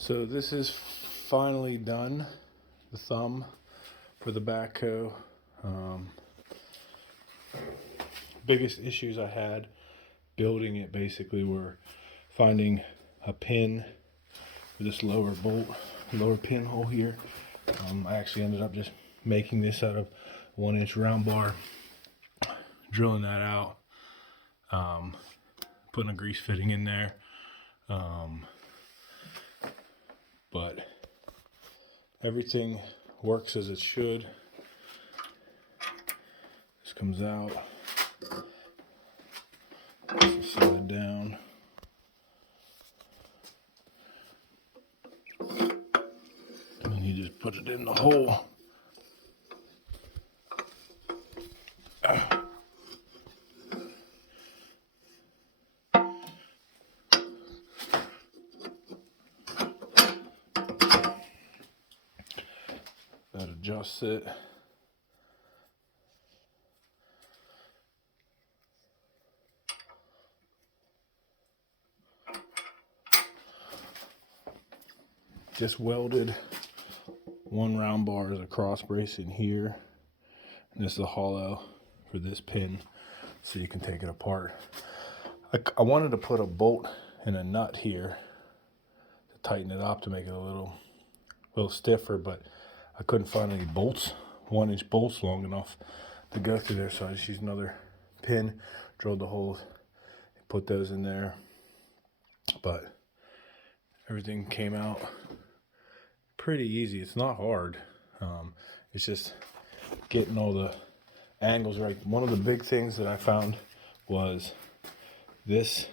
So this is finally done, the thumb for the backhoe. Biggest issues I had building it basically were finding a pin for this lower pinhole here. I actually ended up just making this out of 1-inch round bar, drilling that out, putting a grease fitting in there. But everything works as it should. This comes out, this is slide down, and then you just put it in the hole. That adjusts it. Just welded one round bar as a cross brace in here. And this is a hollow for this pin, so you can take it apart. I wanted to put a bolt and a nut here to tighten it up to make it a little stiffer, but I couldn't find any bolts, 1-inch bolts long enough to go through there, so I just used another pin, drilled the holes, put those in there. But everything came out pretty easy. It's not hard. It's just getting all the angles right. One of the big things that I found was this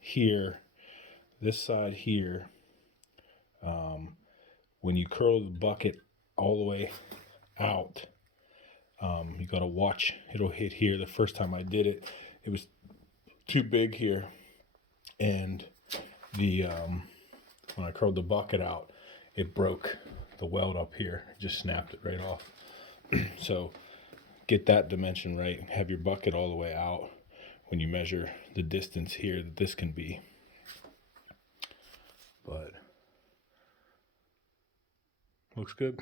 here, this side here. When you curl the bucket all the way out, you got to watch it'll hit here. The first time I did it, it was too big here, and the when I curled the bucket out, it broke the weld up here. It just snapped it right off. So get that dimension right. Have your bucket all the way out when you measure the distance here that this can be. But looks good.